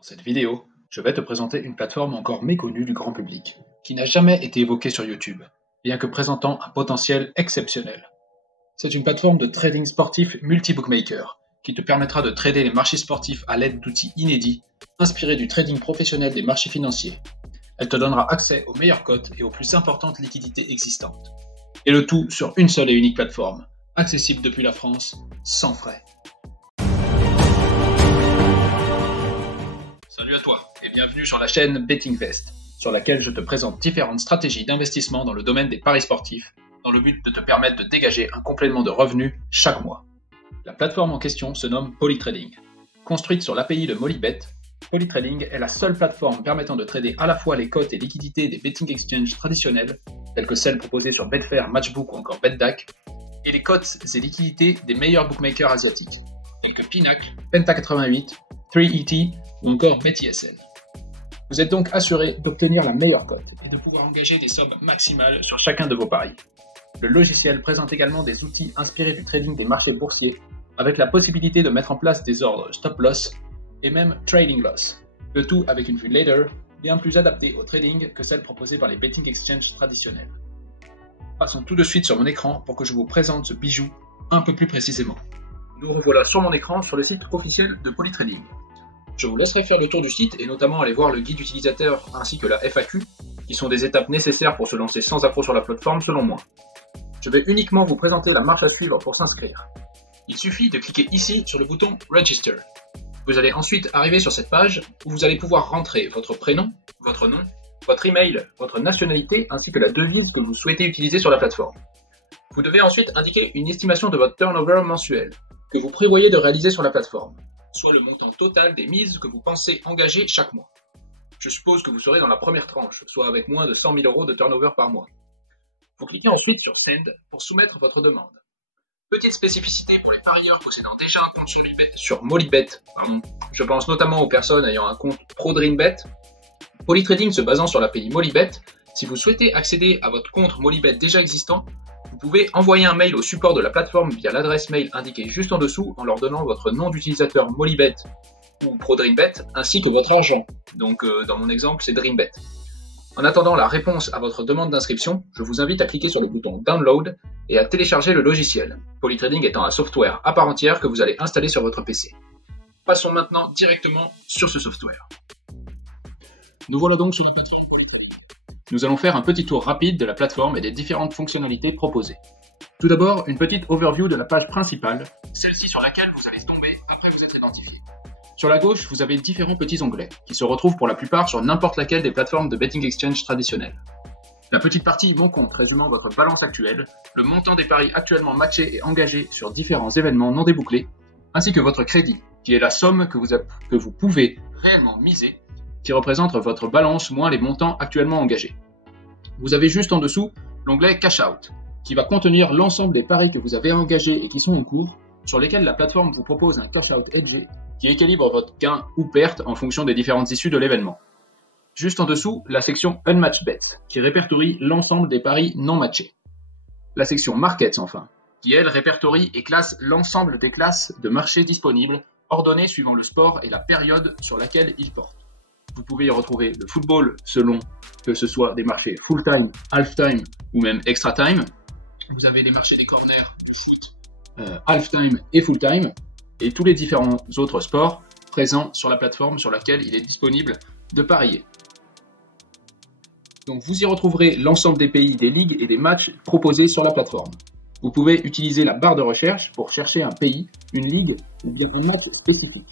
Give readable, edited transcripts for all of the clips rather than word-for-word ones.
Dans cette vidéo, je vais te présenter une plateforme encore méconnue du grand public, qui n'a jamais été évoquée sur YouTube, bien que présentant un potentiel exceptionnel. C'est une plateforme de trading sportif multi-bookmaker, qui te permettra de trader les marchés sportifs à l'aide d'outils inédits, inspirés du trading professionnel des marchés financiers. Elle te donnera accès aux meilleures cotes et aux plus importantes liquidités existantes. Et le tout sur une seule et unique plateforme, accessible depuis la France, sans frais. Salut à toi et bienvenue sur la chaîne BettingVest, sur laquelle je te présente différentes stratégies d'investissement dans le domaine des paris sportifs, dans le but de te permettre de dégager un complément de revenus chaque mois. La plateforme en question se nomme Polytrading. Construite sur l'API de Molybet, Polytrading est la seule plateforme permettant de trader à la fois les cotes et liquidités des betting exchanges traditionnels, telles que celles proposées sur Betfair, Matchbook ou encore BetDAQ, et les cotes et liquidités des meilleurs bookmakers asiatiques, tels que Pinacle, Penta88, 3ET ou encore BetESL. Vous êtes donc assuré d'obtenir la meilleure cote et de pouvoir engager des sommes maximales sur chacun de vos paris. Le logiciel présente également des outils inspirés du trading des marchés boursiers, avec la possibilité de mettre en place des ordres stop-loss et même trading loss, le tout avec une vue ladder bien plus adaptée au trading que celle proposée par les betting exchanges traditionnels. Passons tout de suite sur mon écran pour que je vous présente ce bijou un peu plus précisément. Nous revoilà sur mon écran sur le site officiel de Polytrading. Je vous laisserai faire le tour du site et notamment aller voir le guide utilisateur ainsi que la FAQ, qui sont des étapes nécessaires pour se lancer sans accroc sur la plateforme selon moi. Je vais uniquement vous présenter la marche à suivre pour s'inscrire. Il suffit de cliquer ici sur le bouton Register. Vous allez ensuite arriver sur cette page où vous allez pouvoir rentrer votre prénom, votre nom, votre email, votre nationalité ainsi que la devise que vous souhaitez utiliser sur la plateforme. Vous devez ensuite indiquer une estimation de votre turnover mensuel que vous prévoyez de réaliser sur la plateforme, soit le montant total des mises que vous pensez engager chaque mois. Je suppose que vous serez dans la première tranche, soit avec moins de 100 000 € de turnover par mois. Vous cliquez ensuite sur Send pour soumettre votre demande. Petite spécificité pour les parieurs possédant déjà un compte sur Molybet, je pense notamment aux personnes ayant un compte ProDreamBet. Polytrading se basant sur l'API Molybet, si vous souhaitez accéder à votre compte Molybet déjà existant, vous pouvez envoyer un mail au support de la plateforme via l'adresse mail indiquée juste en dessous en leur donnant votre nom d'utilisateur Molybet ou ProDreamBet ainsi que votre argent. Donc dans mon exemple, c'est DreamBet. En attendant la réponse à votre demande d'inscription, je vous invite à cliquer sur le bouton Download et à télécharger le logiciel, Polytrading étant un software à part entière que vous allez installer sur votre PC. Passons maintenant directement sur ce software. Nous voilà donc sur la plateforme Polytrading. Nous allons faire un petit tour rapide de la plateforme et des différentes fonctionnalités proposées. Tout d'abord, une petite overview de la page principale, celle-ci sur laquelle vous allez tomber après vous être identifié. Sur la gauche, vous avez différents petits onglets, qui se retrouvent pour la plupart sur n'importe laquelle des plateformes de betting exchange traditionnelles. La petite partie Mon compte résume votre balance actuelle, le montant des paris actuellement matchés et engagés sur différents événements non débouclés, ainsi que votre crédit, qui est la somme que vous pouvez réellement miser, qui représente votre balance moins les montants actuellement engagés. Vous avez juste en dessous l'onglet Cash Out, qui va contenir l'ensemble des paris que vous avez engagés et qui sont en cours, sur lesquels la plateforme vous propose un Cash Out hedgé, qui équilibre votre gain ou perte en fonction des différentes issues de l'événement. Juste en dessous, la section Unmatched Bets, qui répertorie l'ensemble des paris non matchés. La section Markets enfin, qui elle répertorie et classe l'ensemble des classes de marchés disponibles, ordonnées suivant le sport et la période sur laquelle ils portent. Vous pouvez y retrouver le football selon que ce soit des marchés full-time, half-time ou même extra-time. Vous avez les marchés des corners, foot, half-time et full-time, et tous les différents autres sports présents sur la plateforme sur laquelle il est disponible de parier. Donc vous y retrouverez l'ensemble des pays, des ligues et des matchs proposés sur la plateforme. Vous pouvez utiliser la barre de recherche pour chercher un pays, une ligue ou bien un match spécifique.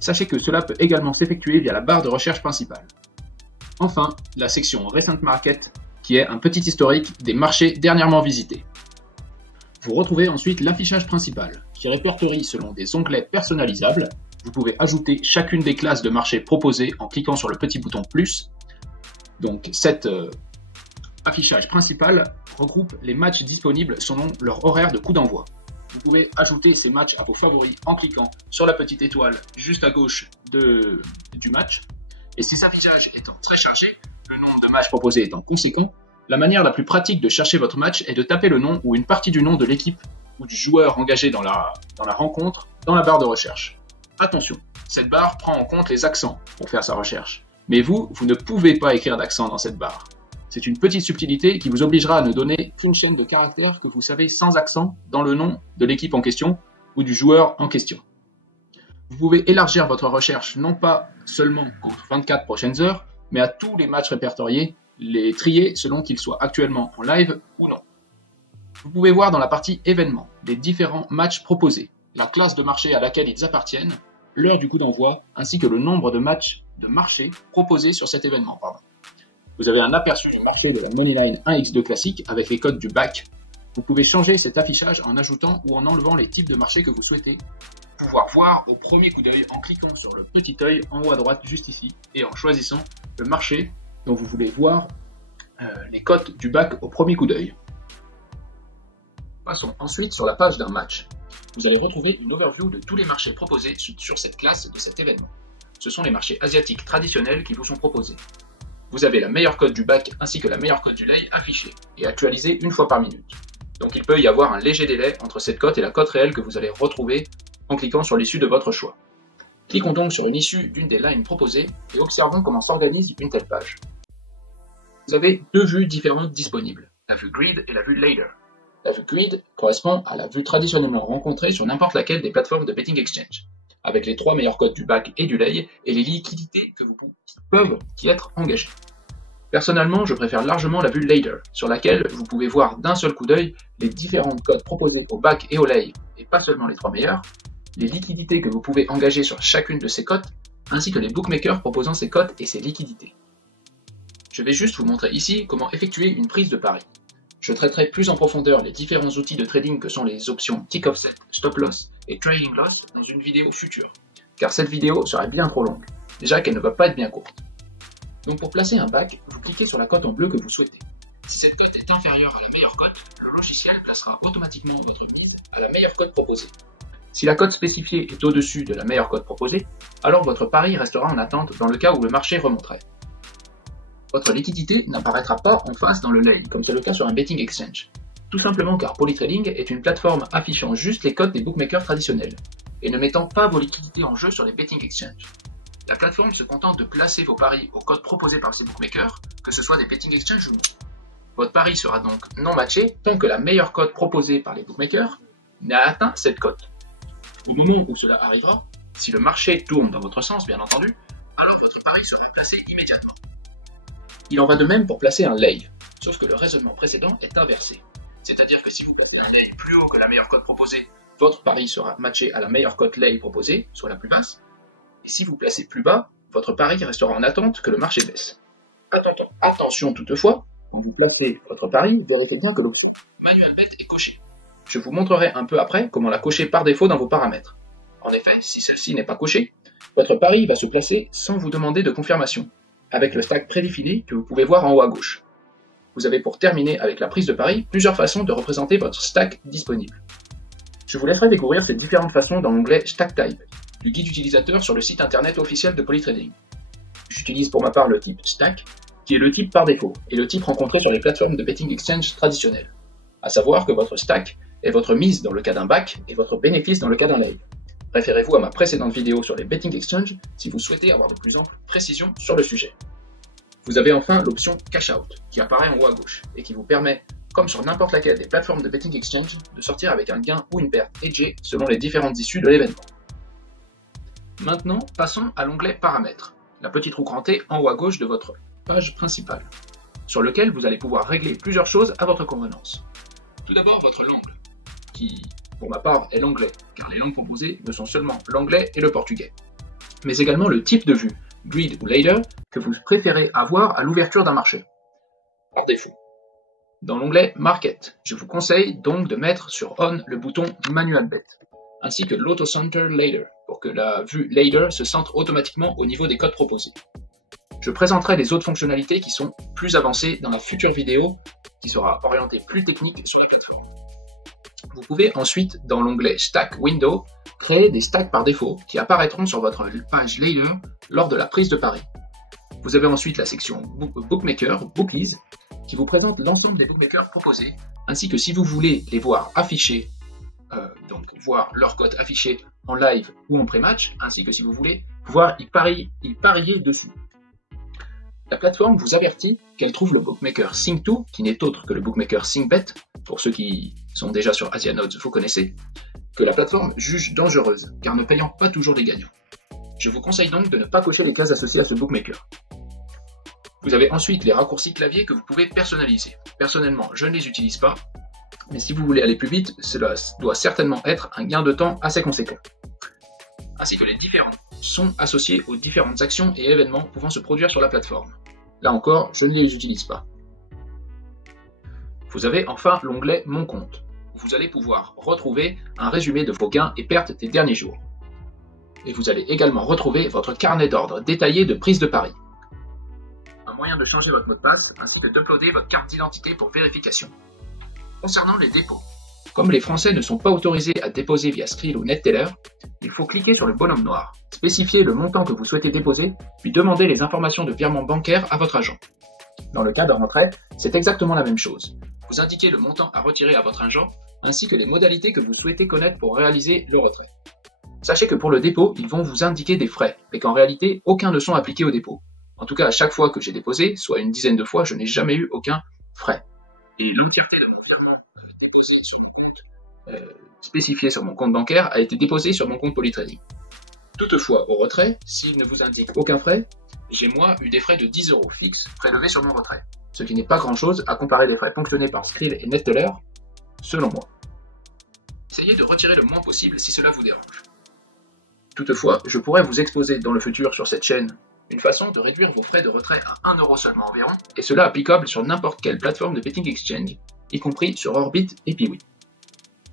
Sachez que cela peut également s'effectuer via la barre de recherche principale. Enfin, la section Recent Market, qui est un petit historique des marchés dernièrement visités. Vous retrouvez ensuite l'affichage principal, qui répertorie selon des onglets personnalisables. Vous pouvez ajouter chacune des classes de marché proposées en cliquant sur le petit bouton plus. Donc cet affichage principal regroupe les matchs disponibles selon leur horaire de coup d'envoi. Vous pouvez ajouter ces matchs à vos favoris en cliquant sur la petite étoile juste à gauche du match. Et ces affichages étant très chargés, le nombre de matchs proposés étant conséquent, la manière la plus pratique de chercher votre match est de taper le nom ou une partie du nom de l'équipe ou du joueur engagé dans la rencontre dans la barre de recherche. Attention, cette barre prend en compte les accents pour faire sa recherche. Mais vous ne pouvez pas écrire d'accent dans cette barre. C'est une petite subtilité qui vous obligera à ne donner qu'une chaîne de caractères que vous savez sans accent dans le nom de l'équipe en question ou du joueur en question. Vous pouvez élargir votre recherche non pas seulement aux 24 prochaines heures, mais à tous les matchs répertoriés, les trier selon qu'ils soient actuellement en live ou non. Vous pouvez voir dans la partie événements les différents matchs proposés, la classe de marché à laquelle ils appartiennent, l'heure du coup d'envoi, ainsi que le nombre de matchs de marché proposés sur cet événement. Vous avez un aperçu du marché de la Moneyline 1x2 classique avec les codes du back. Vous pouvez changer cet affichage en ajoutant ou en enlevant les types de marchés que vous souhaitez, pouvoir voir au premier coup d'œil en cliquant sur le petit œil en haut à droite juste ici et en choisissant le marché dont vous voulez voir les cotes du back au premier coup d'œil. Passons ensuite sur la page d'un match. Vous allez retrouver une overview de tous les marchés proposés sur cette classe de cet événement. Ce sont les marchés asiatiques traditionnels qui vous sont proposés. Vous avez la meilleure cote du back ainsi que la meilleure cote du lay affichée et actualisée une fois par minute. Donc il peut y avoir un léger délai entre cette cote et la cote réelle que vous allez retrouver en cliquant sur l'issue de votre choix. Cliquons donc sur une issue d'une des lines proposées et observons comment s'organise une telle page. Vous avez deux vues différentes disponibles, la vue grid et la vue ladder. La vue grid correspond à la vue traditionnellement rencontrée sur n'importe laquelle des plateformes de betting exchange, avec les trois meilleurs cotes du back et du lay et les liquidités qui peuvent y être engagées. Personnellement, je préfère largement la vue ladder, sur laquelle vous pouvez voir d'un seul coup d'œil les différentes cotes proposées au back et au lay, et pas seulement les trois meilleurs, les liquidités que vous pouvez engager sur chacune de ces cotes, ainsi que les bookmakers proposant ces cotes et ces liquidités. Je vais juste vous montrer ici comment effectuer une prise de pari. Je traiterai plus en profondeur les différents outils de trading que sont les options Tick Offset, Stop Loss et Trailing Loss dans une vidéo future, car cette vidéo serait bien trop longue, déjà qu'elle ne va pas être bien courte. Donc pour placer un back, vous cliquez sur la cote en bleu que vous souhaitez. Si cette cote est inférieure à la meilleure cote, le logiciel placera automatiquement votre bid à la meilleure cote proposée. Si la cote spécifiée est au-dessus de la meilleure cote proposée, alors votre pari restera en attente dans le cas où le marché remonterait. Votre liquidité n'apparaîtra pas en face dans le lay, comme c'est le cas sur un betting exchange. Tout simplement car Polytrading est une plateforme affichant juste les cotes des bookmakers traditionnels, et ne mettant pas vos liquidités en jeu sur les betting exchanges. La plateforme se contente de placer vos paris aux cotes proposées par ces bookmakers, que ce soit des betting exchanges ou non. Votre pari sera donc non matché tant que la meilleure cote proposée par les bookmakers n'a atteint cette cote. Au moment où cela arrivera, si le marché tourne dans votre sens bien entendu, alors votre pari sera placé immédiatement. Il en va de même pour placer un lay, sauf que le raisonnement précédent est inversé. C'est-à-dire que si vous placez un lay plus haut que la meilleure cote proposée, votre pari sera matché à la meilleure cote lay proposée, soit la plus basse, et si vous placez plus bas, votre pari restera en attente que le marché baisse. Attention toutefois, quand vous placez votre pari, vérifiez bien que l'option Manual Bet est cochée. Je vous montrerai un peu après comment la cocher par défaut dans vos paramètres. En effet, si celle-ci n'est pas cochée, votre pari va se placer sans vous demander de confirmation, avec le stack prédéfini que vous pouvez voir en haut à gauche. Vous avez pour terminer avec la prise de pari plusieurs façons de représenter votre stack disponible. Je vous laisserai découvrir ces différentes façons dans l'onglet Stack Type, du guide utilisateur sur le site internet officiel de Polytrading. J'utilise pour ma part le type Stack, qui est le type par défaut, et le type rencontré sur les plateformes de betting exchange traditionnelles. À savoir que votre stack est votre mise dans le cas d'un back et votre bénéfice dans le cas d'un lay. Référez-vous à ma précédente vidéo sur les betting exchange si vous souhaitez avoir de plus amples précisions sur le sujet. Vous avez enfin l'option Cash Out, qui apparaît en haut à gauche, et qui vous permet, comme sur n'importe laquelle des plateformes de betting exchange, de sortir avec un gain ou une perte hedgée selon les différentes issues de l'événement. Maintenant, passons à l'onglet Paramètres, la petite roue crantée en haut à gauche de votre page principale, sur lequel vous allez pouvoir régler plusieurs choses à votre convenance. Tout d'abord, votre langue, qui, pour ma part, est l'anglais, car les langues proposées ne sont seulement l'anglais et le portugais, mais également le type de vue, grid ou ladder, que vous préférez avoir à l'ouverture d'un marché, par défaut. Dans l'onglet Market, je vous conseille donc de mettre sur On le bouton Manual Bet, ainsi que l'Auto Center Ladder, pour que la vue Ladder se centre automatiquement au niveau des codes proposés. Je présenterai les autres fonctionnalités qui sont plus avancées dans la future vidéo, qui sera orientée plus technique sur les plateformes. Vous pouvez ensuite, dans l'onglet Stack Window, créer des stacks par défaut qui apparaîtront sur votre page Ladder lors de la prise de pari. Vous avez ensuite la section Bookmaker, Bookies, qui vous présente l'ensemble des bookmakers proposés, ainsi que si vous voulez les voir affichés, donc voir leur cote affichée en live ou en pré-match, ainsi que si vous voulez pouvoir y parier dessus. La plateforme vous avertit qu'elle trouve le bookmaker Think2, qui n'est autre que le bookmaker ThinkBet, pour ceux qui sont déjà sur AsianOdds, vous connaissez, que la plateforme juge dangereuse, car ne payant pas toujours des gagnants. Je vous conseille donc de ne pas cocher les cases associées à ce bookmaker. Vous avez ensuite les raccourcis clavier que vous pouvez personnaliser. Personnellement, je ne les utilise pas, mais si vous voulez aller plus vite, cela doit certainement être un gain de temps assez conséquent. Ainsi que les différents sons associés aux différentes actions et événements pouvant se produire sur la plateforme. Là encore, je ne les utilise pas. Vous avez enfin l'onglet Mon compte, où vous allez pouvoir retrouver un résumé de vos gains et pertes des derniers jours. Et vous allez également retrouver votre carnet d'ordre détaillé de prise de pari. Un moyen de changer votre mot de passe, ainsi que d'uploader votre carte d'identité pour vérification. Concernant les dépôts, comme les Français ne sont pas autorisés à déposer via Skrill ou NetTeller, il faut cliquer sur le bonhomme noir, spécifier le montant que vous souhaitez déposer, puis demander les informations de virement bancaire à votre agent. Dans le cas d'un retrait, c'est exactement la même chose. Vous indiquez le montant à retirer à votre agent, ainsi que les modalités que vous souhaitez connaître pour réaliser le retrait. Sachez que pour le dépôt, ils vont vous indiquer des frais, mais qu'en réalité, aucun ne sont appliqués au dépôt. En tout cas, à chaque fois que j'ai déposé, soit une dizaine de fois, je n'ai jamais eu aucun frais. Et l'entièreté de mon virement spécifié sur mon compte bancaire a été déposé sur mon compte Polytrading. Toutefois, au retrait, s'il ne vous indique aucun frais, j'ai moi eu des frais de 10 € fixes prélevés sur mon retrait, ce qui n'est pas grand chose à comparer les frais ponctionnés par Skrill et NetTeller, selon moi. Essayez de retirer le moins possible si cela vous dérange. Toutefois, je pourrais vous exposer dans le futur sur cette chaîne une façon de réduire vos frais de retrait à 1 € seulement environ, et cela applicable sur n'importe quelle plateforme de betting exchange, y compris sur Orbit et Piwi.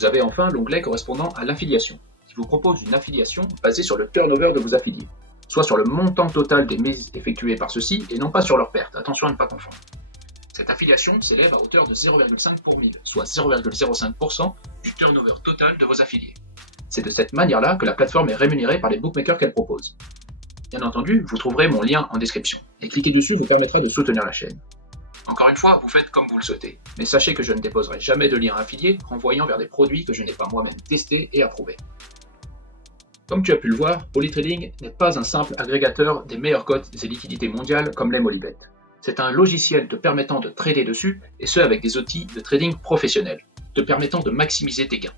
Vous avez enfin l'onglet correspondant à l'affiliation, qui vous propose une affiliation basée sur le turnover de vos affiliés, soit sur le montant total des mises effectuées par ceux-ci et non pas sur leurs pertes, attention à ne pas confondre. Cette affiliation s'élève à hauteur de 0,5 pour 1000, soit 0,05% du turnover total de vos affiliés. C'est de cette manière-là que la plateforme est rémunérée par les bookmakers qu'elle propose. Bien entendu, vous trouverez mon lien en description, et cliquer dessus vous permettra de soutenir la chaîne. Encore une fois, vous faites comme vous le souhaitez, mais sachez que je ne déposerai jamais de lien affilié renvoyant vers des produits que je n'ai pas moi-même testés et approuvés. Comme tu as pu le voir, Polytrading n'est pas un simple agrégateur des meilleures cotes et liquidités mondiales comme les Molybet. C'est un logiciel te permettant de trader dessus, et ce avec des outils de trading professionnels, te permettant de maximiser tes gains.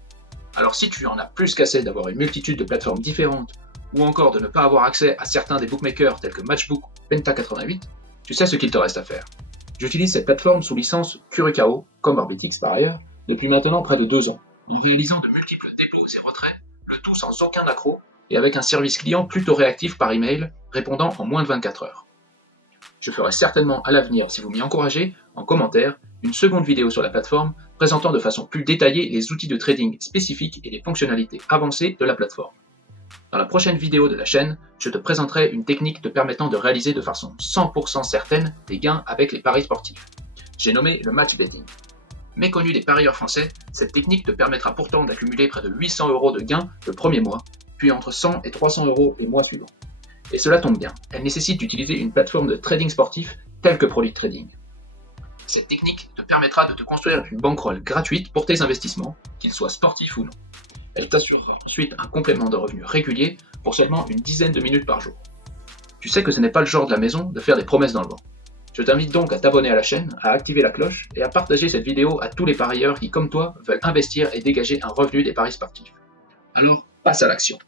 Alors si tu en as plus qu'assez d'avoir une multitude de plateformes différentes, ou encore de ne pas avoir accès à certains des bookmakers tels que Matchbook ou Penta88, tu sais ce qu'il te reste à faire. J'utilise cette plateforme sous licence Curacao, comme Orbitix par ailleurs, depuis maintenant près de 2 ans, en réalisant de multiples dépôts et retraits, le tout sans aucun accroc, et avec un service client plutôt réactif par email, répondant en moins de 24 heures. Je ferai certainement à l'avenir, si vous m'y encouragez, en commentaire, une seconde vidéo sur la plateforme, présentant de façon plus détaillée les outils de trading spécifiques et les fonctionnalités avancées de la plateforme. Dans la prochaine vidéo de la chaîne, je te présenterai une technique te permettant de réaliser de façon 100% certaine des gains avec les paris sportifs. J'ai nommé le match betting. Méconnu des parieurs français, cette technique te permettra pourtant d'accumuler près de 800 € de gains le premier mois, puis entre 100 et 300 € les mois suivants. Et cela tombe bien, elle nécessite d'utiliser une plateforme de trading sportif telle que Polytrading. Cette technique te permettra de te construire une bankroll gratuite pour tes investissements, qu'ils soient sportifs ou non. Elle t'assurera ensuite un complément de revenus régulier pour seulement une dizaine de minutes par jour. Tu sais que ce n'est pas le genre de la maison de faire des promesses dans le vent. Je t'invite donc à t'abonner à la chaîne, à activer la cloche et à partager cette vidéo à tous les parieurs qui, comme toi, veulent investir et dégager un revenu des paris sportifs. Alors, passe à l'action.